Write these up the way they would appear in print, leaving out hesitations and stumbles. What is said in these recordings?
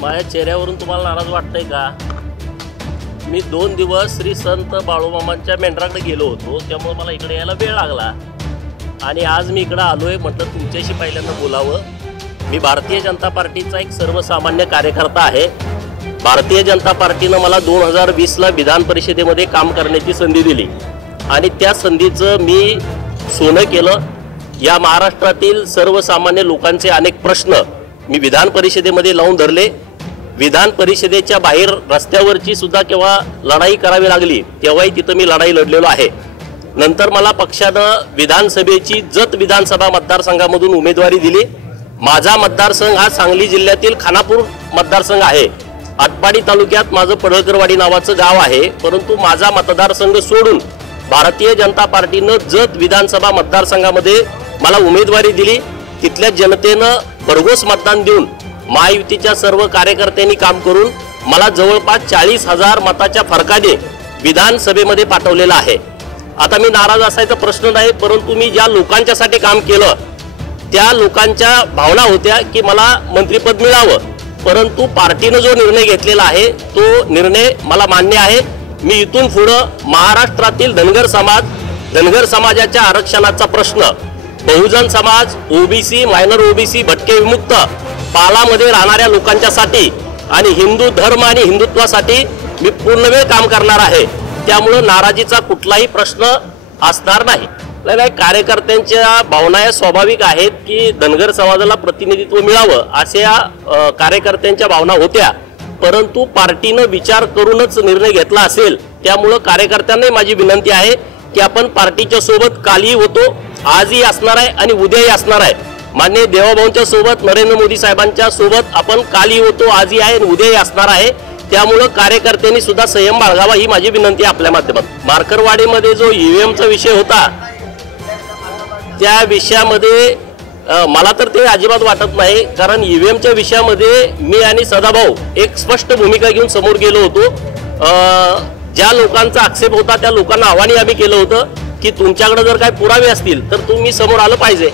माझ्या चेहऱ्यावरून तुम्हाला नाराज वाटतंय का? मी 2 दिवस श्री संत बाळूमामांच्या मेंढराकडे गेलो होतो, त्यामुळे मला इकडे यायला वेळ लागला आणि आज मी इकडे आलोय. म्हटलं तुमच्याशी पहिल्यांदा बोलावं. मी भारतीय जनता पार्टीचा एक सर्वसामान्य कार्यकर्ता आहे. भारतीय जनता पार्टीनं मला 2020ला विधान परिषदेमध्ये काम करण्याची संधी दिली आणि त्या संधीचं मी सोनं केलं. या महाराष्ट्रातील सर्वसामान्य लोकांचे अनेक प्रश्न मी विधान परिषदेमध्ये लावून धरले. विधान परिषदेच्या बाहेर रस्त्यावरची सुद्धा केव्हा लढाई करावी लागली तेव्हाही तिथं मी लढाई लढलेलो आहे. नंतर मला पक्षानं विधानसभेची जत विधानसभा मतदारसंघामधून उमेदवारी दिली. माझा मतदारसंघ हा सांगली जिल्ह्यातील खानापूर मतदारसंघ आहे. आटपाडी तालुक्यात माझं पडळकरवाडी नावाचं गाव आहे. परंतु माझा मतदारसंघ सोडून भारतीय जनता पार्टीनं जत विधानसभा मतदारसंघामध्ये मला उमेदवारी दिली. तिथल्या जनतेनं भरघोस मतदान देऊन महायुतीच्या सर्व कार्यकर्त्यांनी काम करून मला जवळपास 40,000 मताच्या फरकाने विधानसभेमध्ये पाठवलेलं आहे. आता मी नाराज असायचा प्रश्न नाही, परंतु मी ज्या लोकांच्यासाठी काम केलं त्या लोकांच्या भावना होत्या की मला मंत्रिपद मिळावं. परंतु पार्टीनं जो निर्णय घेतलेला आहे तो निर्णय मला मान्य आहे. मी इथून पुढं महाराष्ट्रातील धनगर समाजाच्या आरक्षणाचा प्रश्न, Bahujan Samaj, OBC, minor OBC, भटके विमुक्त, पालामध्ये राहणाऱ्या लोकांच्यासाठी आणि हिंदू धर्म आणि हिंदुत्वासाठी मी पूर्ण वेळ काम करणार आहे. त्यामुळे नाराजीचा कुठलाही प्रश्न असणार नाही. कार्यकर्त्यांच्या भावना या स्वाभाविक आहेत की धनगर समाजाला प्रतिनिधित्व मिळावं अशा कार्यकर्त्यांच्या भावना होत्या. परंतु पार्टीनं विचार करूनच निर्णय घेतला असेल. त्यामुळे कार्यकर्त्यांनाही माझी विनंती आहे की आपण पार्टीच्या सोबत कालही होतो, आजही असणार आहे आणि उद्याही असणार आहे. माननीय देवाभाऊंच्या सोबत, नरेंद्र मोदी साहेबांच्या सोबत आपण कालही होतो, आजही आहे आणि उद्याही असणार आहे. त्यामुळे कार्यकर्त्यांनी सुद्धा संयम बाळगावा ही माझी विनंती आहे आपल्या माध्यमातून. मार्करवाडीमध्ये जो ईव्हीएमचा विषय होता त्या विषयामध्ये मला तर ते अजिबात वाटत नाही, कारण ईव्हीएमच्या विषयामध्ये मी आणि सदाभाऊ एक स्पष्ट भूमिका घेऊन समोर गेलो होतो. ज्या लोकांचा आक्षेप होता त्या लोकांना आव्हान आम्ही केलं होतं की तुमच्याकडे जर काही पुरावे असतील तर तुम्ही समोर आलं पाहिजे.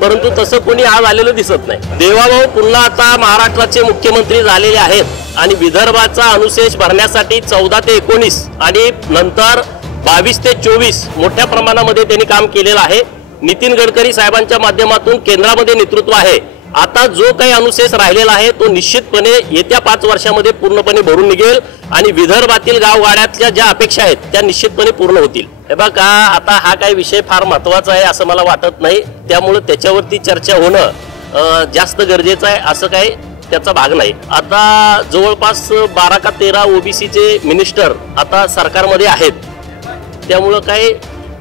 परंतु तसं कोणी आज आलेलं दिसत नाही. देवाभाऊ पुन्हा आता महाराष्ट्राचे मुख्यमंत्री झालेले आहेत आणि विदर्भाचा अनुशेष भरण्यासाठी 14 ते 19 आणि नंतर 22 ते 24 मोठ्या प्रमाणामध्ये त्यांनी काम केलेलं आहे. नितीन गडकरी साहेबांच्या माध्यमातून केंद्रामध्ये नेतृत्व आहे. आता जो काही अनुशेष राहिलेला आहे तो निश्चितपणे येत्या 5 वर्षामध्ये पूर्णपणे भरून निघेल आणि विदर्भातील गावगाड्यातल्या ज्या अपेक्षा आहेत त्या निश्चितपणे पूर्ण होतील. हे बघा, आता हा काही विषय फार महत्त्वाचा आहे असं मला वाटत नाही. त्यामुळे त्याच्यावरती चर्चा होणं जास्त गरजेचं आहे असं काही त्याचा भाग नाही. आता जवळपास 12 का 13 ओबीसीचे मिनिस्टर आता सरकारमध्ये आहेत. त्यामुळं काही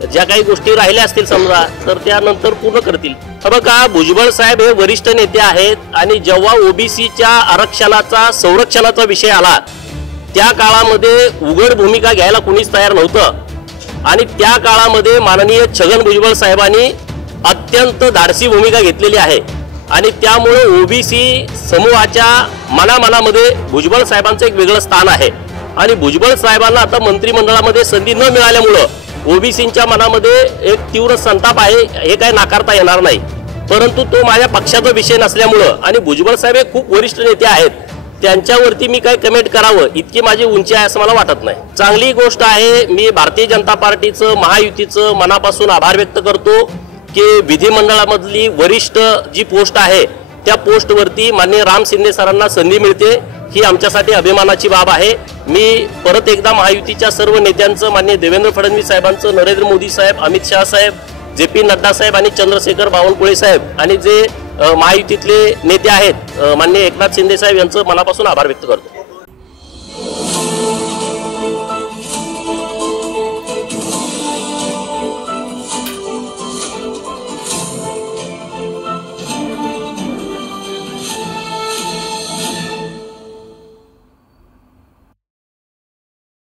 ज्या काही गोष्टी राहिल्या असतील समजा तर त्यानंतर पूर्ण करतील. बघा, भुजबळ साहेब हे वरिष्ठ नेते आहेत आणि जेव्हा ओबीसीच्या आरक्षणाचा संरक्षणाचा विषय आला त्या काळामध्ये उघड भूमिका घ्यायला कुणीच तयार नव्हतं आणि त्या काळामध्ये माननीय छगन भुजबळ साहेबांनी अत्यंत धाडसी भूमिका घेतलेली आहे आणि त्यामुळे ओबीसी समूहाच्या मनामध्ये भुजबळ साहेबांचं एक वेगळं स्थान आहे. आणि भुजबळ साहेबांना आता मंत्रिमंडळामध्ये संधी न मिळाल्यामुळं ओबीसींच्या मनामध्ये एक तीव्र संताप आहे. हे काय नाकारता येणार नाही. परंतु तो माझ्या पक्षाचा विषय नसल्यामुळं आणि भुजबळ साहेब हे खूप वरिष्ठ नेते आहेत, त्यांच्यावरती मी काय कमेंट करावं इतकी माझी उंची आहे असं मला वाटत नाही. चांगली गोष्ट आहे. मी भारतीय जनता पार्टीचं, महायुतीचं मनापासून आभार व्यक्त करतो की विधिमंडळामधली वरिष्ठ जी पोस्ट आहे त्या पोस्टवरती माननीय राम शिंदे सरांना संधी मिळते. ही आमच्यासाठी अभिमानाची बाब आहे. मी परत एकदा महायुतीच्या सर्व नेत्यांचं, माननीय देवेंद्र फडणवीस साहेबांचं, नरेंद्र मोदी साहेब, अमित शाह साहेब, JP नड्डा साहेब आणि चंद्रशेखर बावनकुळे साहेब आणि जे महायुतीतले नेते आहेत माननीय एकनाथ शिंदे साहेब यांचं मनापासून आभार व्यक्त करतो.